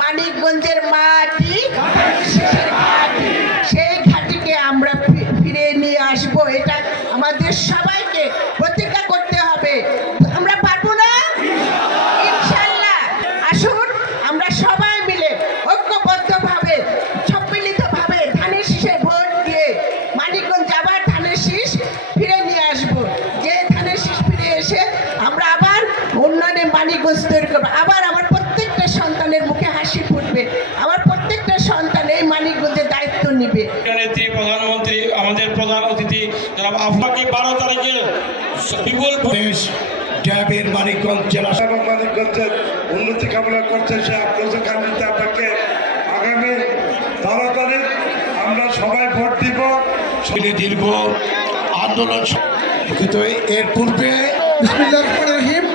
মানিকগঞ্জের মাটি সেই ঘাটিকে আমরা ফিরে নিয়ে আসবো। এটা আমাদের সবাইকে প্রতিজ্ঞা করতে হবে। আমরা পারবো না ইনশাআল্লাহ। আসুন আমরা সবাই মিলে ঐক্যবদ্ধভাবে সম্মিলিতভাবে ধানের শীষে ভোট দিয়ে মানিকগঞ্জ আবার ধানের শীষ ফিরে নিয়ে আসবো। যে ধানের শীষ ফিরে এসে আমরা আবার উন্নয়নে মানিকগঞ্জ তৈরি করবো। আবার আমার প্রত্যেকটা সন্তানের মুখে হাসি ফুটবে, আমার প্রত্যেকটা সন্তান এই মানিকগঞ্জের দায়িত্ব নেবে। প্রধানমন্ত্রী আমাদের প্রধান অতিথি আপনাকে 12 তারিখে বিপুল ড্যাবের মানিকগঞ্জ জেলা এবং মানিকগঞ্জের উন্নতি কামনা করছে সে আফরোজা খান আপনাকে আগামী 12 তারিখ আমরা সবাই ভোট দিব। দীর্ঘ আন্দোলন কিন্তু এর পূর্বে বিসমিল্লাহির রহমানির রহিম।